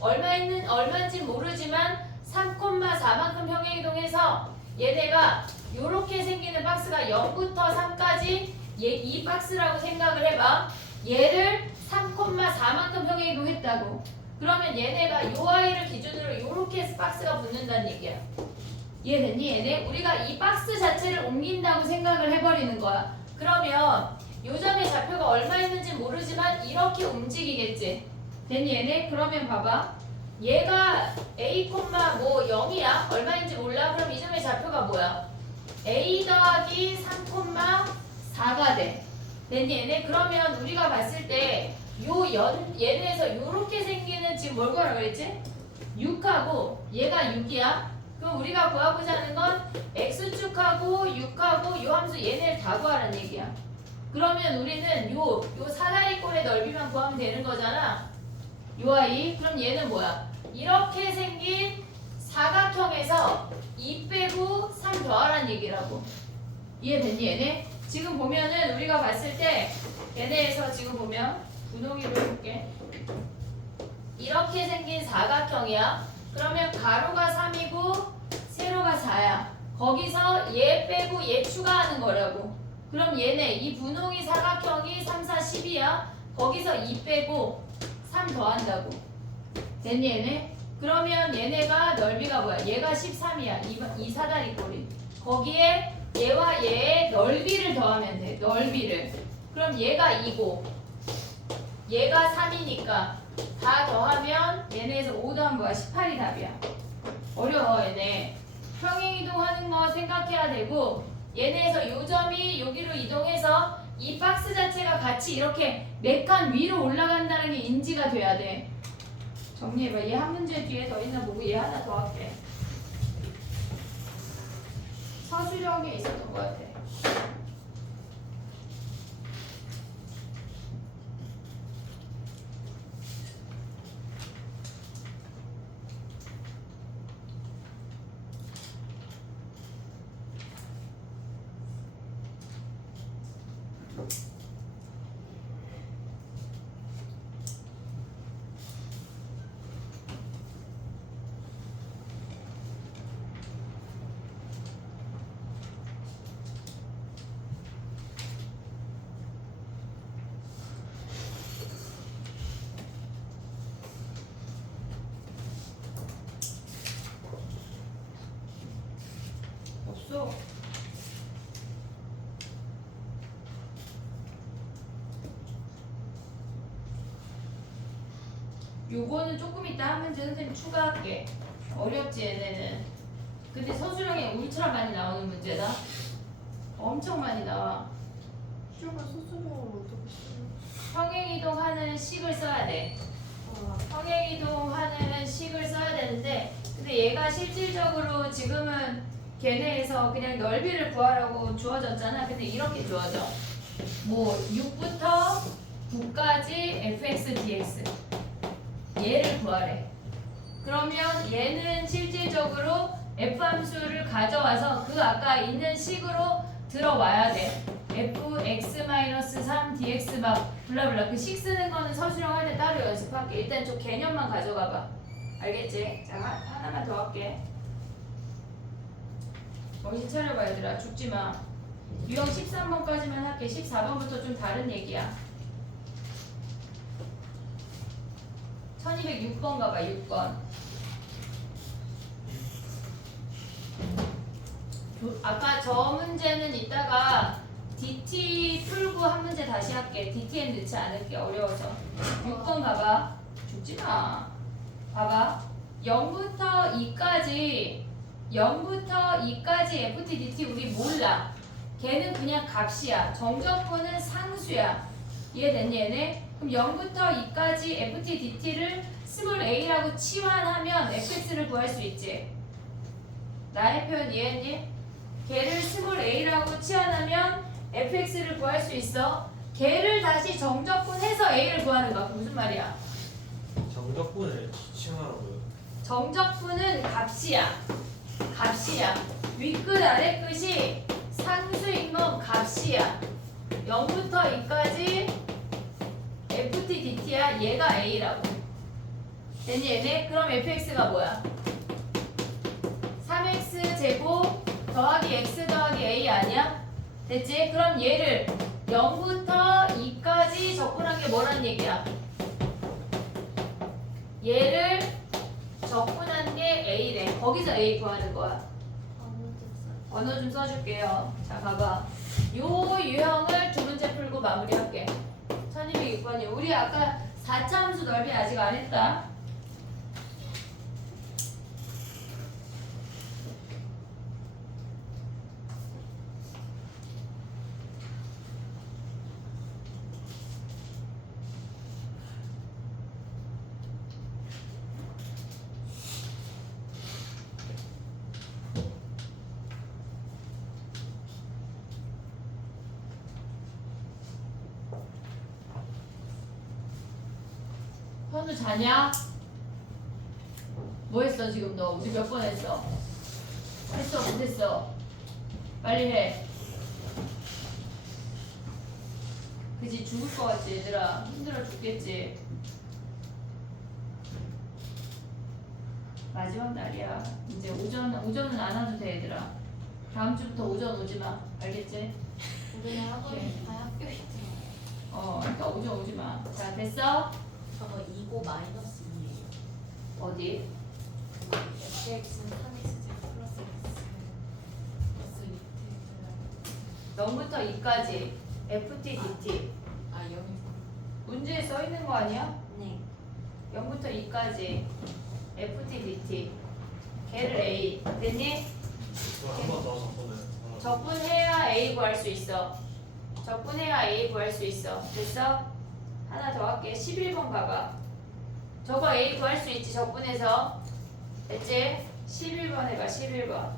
얼마인지 모르지만 3,4만큼 평행이동해서 얘네가 요렇게 생기는 박스가 0부터 3까지 이 박스라고 생각을 해봐. 얘를 3,4만큼 평행이동했다고. 그러면 얘네가 요 아이를 기준으로 요렇게 박스가 붙는다는 얘기야. 이해됐니 얘네? 우리가 이 박스 자체를 옮긴다고 생각을 해버리는 거야. 그러면 요 점의 좌표가 얼마 있는지 모르지만 이렇게 움직이겠지. 됐니 얘네? 그러면 봐봐. 얘가 A, 뭐 0이야. 얼마인지 몰라. 그럼 이 점의 좌표가 뭐야? A 더하기 3,4가 돼. 됐니 얘네? 그러면 우리가 봤을 때 얘네에서 요렇게 생기는 지금 뭘 구하라고 그랬지? 6하고 얘가 6이야. 그럼 우리가 구하고자 하는 건 x축하고 6하고 요 함수 얘네를 다 구하라는 얘기야. 그러면 우리는 요 사다리꼴의 넓이만 구하면 되는 거잖아. 요 아이. 그럼 얘는 뭐야? 이렇게 생긴 사각형에서 2 빼고 3 더하라는 얘기라고. 이해됐니 얘네? 지금 보면은 우리가 봤을 때 얘네에서 지금 보면 분홍이로 해볼게. 이렇게 생긴 사각형이야. 그러면 가로가 3이고 세로가 4야. 거기서 얘 빼고 얘 추가하는 거라고. 그럼 얘네 이 분홍이 사각형이 3, 4, 10이야. 거기서 2 빼고 3 더한다고. 됐니 얘네? 그러면 얘네가 넓이가 뭐야? 얘가 13이야. 이 사다리꼴이. 거기에 얘와 얘의 넓이를 더하면 돼. 넓이를. 그럼 얘가 2고 얘가 3이니까 다 더하면 얘네에서 5 더하면 뭐야? 18이 답이야. 어려워 얘네. 평행이동하는 거 생각해야 되고 얘네에서 요 점이 여기로 이동해서 이 박스 자체가 같이 이렇게 4칸 위로 올라간다는 게 인지가 돼야 돼. 정리해봐. 얘 한 문제 뒤에 더 있나 보고 얘 하나 더 할게. 서술형에 있었던 것 같아. 없어. 요거는 조금 이따 한 문제 선생님 추가할게. 어렵지 얘네는. 근데 서술형에 울트라 많이 나오는 문제다. 엄청 많이 나와. 슈가 소수령을 어떻게 써요? 평행이동하는 식을 써야 돼. 평행이동하는 식을 써야 되는데 근데 얘가 실질적으로 지금은 걔네에서 그냥 넓이를 구하라고 주어졌잖아. 근데 이렇게 주어져. 뭐 6부터 9까지 fx dx 얘를 구하래. 그러면 얘는 실질적으로 f함수를 가져와서 그 아까 있는 식으로 들어와야 돼. fx-3 dx 막 블라블라 그 식 쓰는 거는 서술형 할 때 따로 연습할게. 일단 저 개념만 가져가 봐. 알겠지? 자 하나만 더 할게. 정신 차려봐 얘들아. 죽지 마. 유형 13번까지만 할게. 14번부터 좀 다른 얘기야. 1206번 가봐. 6번. 아까 저 문제는 이따가 DT 풀고 한 문제 다시 할게. DT엔 넣지 않을게. 어려워서. 6번 가봐. 죽지 마. 봐봐. 0부터 2까지 FT, DT 우리 몰라. 걔는 그냥 값이야. 정적분은 상수야. 이해됐니 얘네? 그럼 0부터 2까지 FT, DT를 스몰 a라고 치환하면 fx를 구할 수 있지. 나의 표현 이해했니? 걔를 스몰 a라고 치환하면 fx를 구할 수 있어. 걔를 다시 정적분해서 a를 구하는 거야. 그 무슨 말이야? 정적분을 치환하라고요. 정적분은 값이야. 윗끝 아래끝이 상수인 건 값이야. 0부터 2까지 FT, DT야. 얘가 A라고. 됐니 얘네? 그럼 fx가 뭐야? 3x 제곱 더하기 x 더하기 a 아니야? 됐지? 그럼 얘를 0부터 2까지 적분한 게 뭐라는 얘기야? 얘를 적분한 게 a래. 거기서 a 구하는 거야. 언어 좀 써줄게요. 자, 봐봐. 요 유형을 두 문제 풀고 마무리할게. 1206번이. 우리 아까 4차 함수 넓이 아직 안 했다. 현우 자냐? 뭐 했어 지금 너? 우리 몇 번 했어? 했어 못했어? 빨리 해. 그지 죽을 것 같지 얘들아. 힘들어 죽겠지. 마지막 날이야. 이제 오전은 안 와도 돼 얘들아. 다음 주부터 오전 오지 마. 알겠지? 우리 학원 오케이. 다 학교 있죠. 그러니까 오전 오지 마. 자 됐어? 저거 2고 마이너스 2예요. 어디? fx는 3x제곱 플러스 x 플러스 2t 0부터 2까지 FT, DT. 아 여기 문제에 써 있는 거 아니야? 네 0부터 2까지 FT, DT. 걔를 A. 됐니? 한 번 더 적분을. 적분해야 A 구할 수 있어. 적분해야 A 구할 수 있어. 됐어? 하나 더 할게. 11번 봐봐. 저거 A 구할 수 있지, 적분해서. 됐지? 11번 해봐, 11번.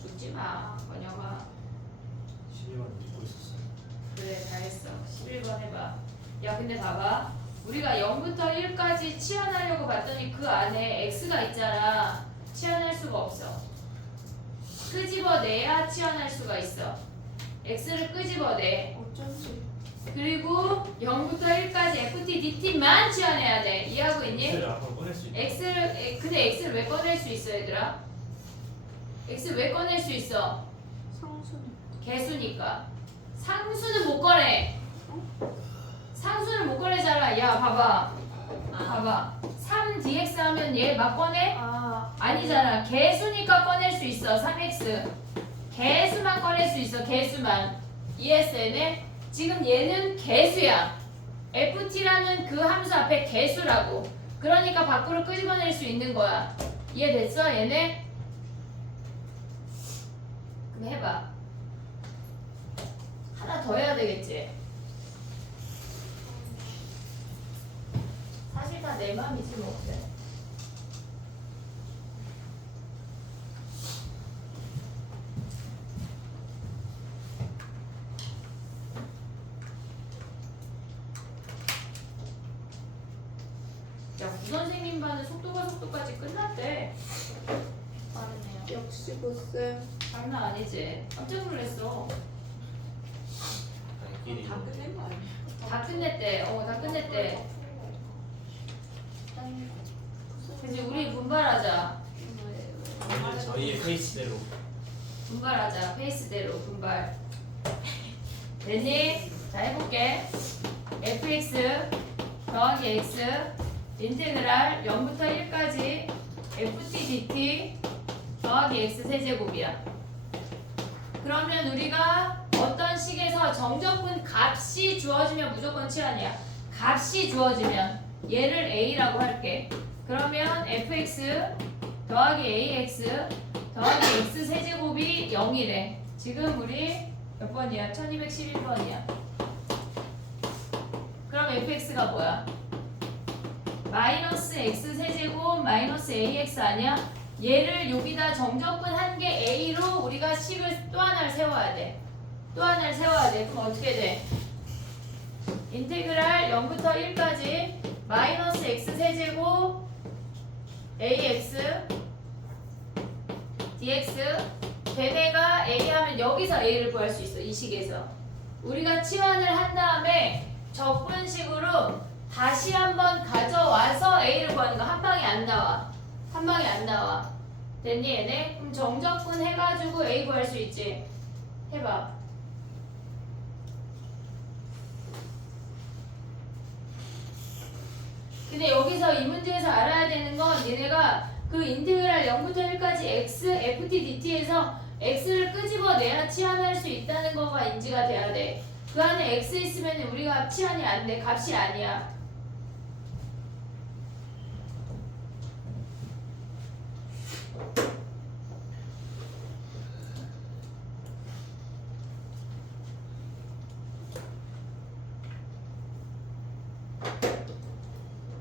죽지 마, 번영아. 12번 듣고 있었어요. 그래, 잘했어. 11번 해봐. 야, 근데 봐봐. 우리가 0부터 1까지 치환하려고 봤더니 그 안에 x가 있잖아. 치환할 수가 없어. 끄집어내야 치환할 수가 있어. x를 끄집어내. 어쩐지. 그리고 0부터 1까지 FT, DT만 치환해야 돼. 이해하고 있니? x를 앞으로 꺼낼 수 있다. 근데 x를 왜 꺼낼 수 있어, 얘들아? x 왜 꺼낼 수 있어? 상수는. 개수니까. 상수는 못 꺼내. 상수는 못 꺼내잖아. 야, 봐봐. 봐봐. 3dx 하면 얘 막 꺼내? 아. 아니잖아. 개수니까 꺼낼 수 있어. 3x. 개수만 꺼낼 수 있어. 개수만. ESN에 지금 얘는 개수야. ft라는 그 함수 앞에 개수라고. 그러니까 밖으로 끄집어낼 수 있는 거야. 이해됐어? 얘네? 그럼 해봐. 하나 더 해야 되겠지? 사실 다 내 맘이지 뭐. 그래. 야, 구선생님 반은 속도까지 끝났대. 빠르네요. 역시 보쌤. 장난 아니지? 깜짝 놀랐어. 끼리. 다 끝낸 거 아니야? 다 끝냈대. 다 끝냈대. 그지 우리 분발하자. 오늘 저희의 페이스대로. 분발하자. 페이스대로 분발. 됐니? 자 해볼게. fx 더하기 x 인테그랄 0부터 1까지 ft dt 더하기 x 세제곱이야. 그러면 우리가 어떤 식에서 정적분 값이 주어지면 무조건 치환이야. 값이 주어지면 얘를 a라고 할게. 그러면 fx 더하기 ax 더하기 x 세제곱이 0이래. 지금 우리 몇 번이야? 1211번이야. 그럼 fx가 뭐야? 마이너스 x 세제곱 마이너스 ax 아니야? 얘를 여기다 정적분 한 개 a로 우리가 식을 또 하나를 세워야 돼. 또 하나를 세워야 돼. 그럼 어떻게 돼? 인테그랄 0부터 1까지 마이너스 x 세제곱 ax dx 걔네가 a 하면 여기서 a를 구할 수 있어. 이 식에서 우리가 치환을 한 다음에 적분식으로 다시 한번 가져와서 a를 구하는 거 한 방에 안 나와. 한 방에 안 나와. 됐니 얘네? 그럼 정적분 해가지고 a 구할 수 있지. 해봐. 근데 여기서 이 문제에서 알아야 되는 건 얘네가 그 인테그랄 0부터 1까지 x, ft, dt에서 x를 끄집어내야 치환할 수 있다는 거가 인지가 돼야 돼. 그 안에 x 있으면 우리가 치환이 안 돼. 값이 아니야.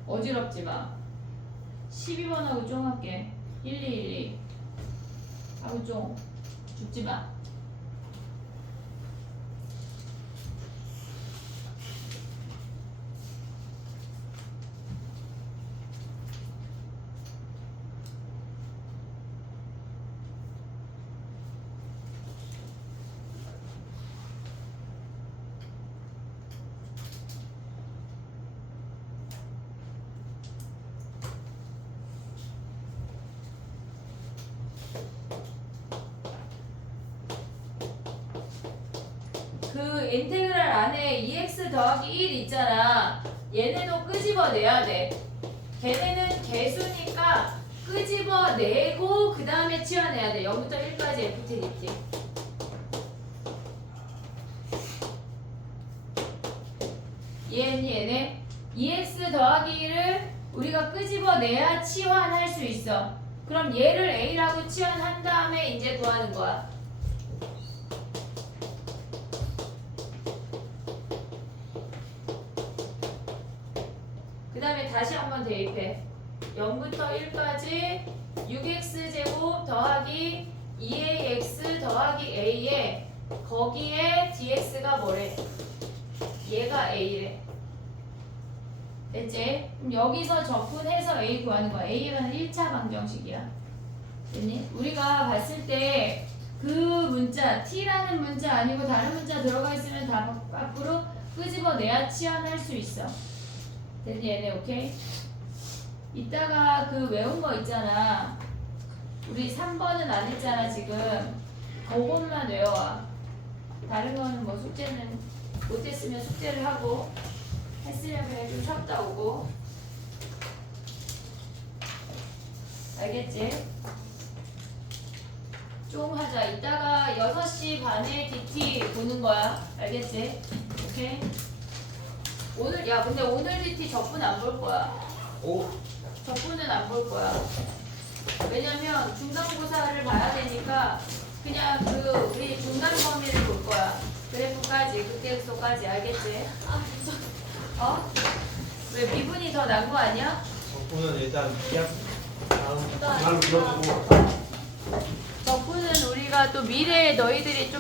어지럽지 마. 12번하고 쫑 할게. 1212 하고 쫑. 죽지 마. 그 인테그랄 안에 2x 더하기 1 있잖아. 얘네도 끄집어내야 돼. 걔네는 개수니까 끄집어내고 그 다음에 치환해야 돼. 0부터 1까지 ft dt. 얘는 얘네 2x 더하기 1을 우리가 끄집어내야 치환할 수 있어. 그럼 얘를 a라고 치환한 다음에 이제 구하는 거야. 그 다음에 다시 한번 대입해. 0부터 1까지 6x제곱 더하기 2ax 더하기 a에 거기에 dx가 뭐래? 얘가 a래. 됐지? 그럼 여기서 적분해서 a 구하는 거야. a가 1차 방정식이야. 됐니? 우리가 봤을 때 그 문자 t라는 문자 아니고 다른 문자 들어가 있으면 다 앞으로 끄집어내야 치환할 수 있어. 됐니 얘네? 오케이? 이따가 그 외운 거 있잖아. 우리 3번은 안 했잖아 지금. 그것만 외워와. 다른 거는 뭐 숙제는 못했으면 숙제를 하고 했으면 그냥 좀 쉬었다 오고. 알겠지? 좀 하자. 이따가 6시 반에 DT 보는 거야. 알겠지? 오케이? 오늘 야 근데 오늘 DT 적분 안 볼 거야. 오. 적분은 안 볼 거야. 왜냐면 중간고사를 봐야 되니까 그냥 그 우리 중간 범위를 볼 거야. 그래프까지 극계수까지. 알겠지? 아 진짜. 어? 왜 미분이 더 난 거 아니야? 적분은 일단 기약 다음 말로 들어주고. 적분은 우리가 또 미래에 너희들이 좀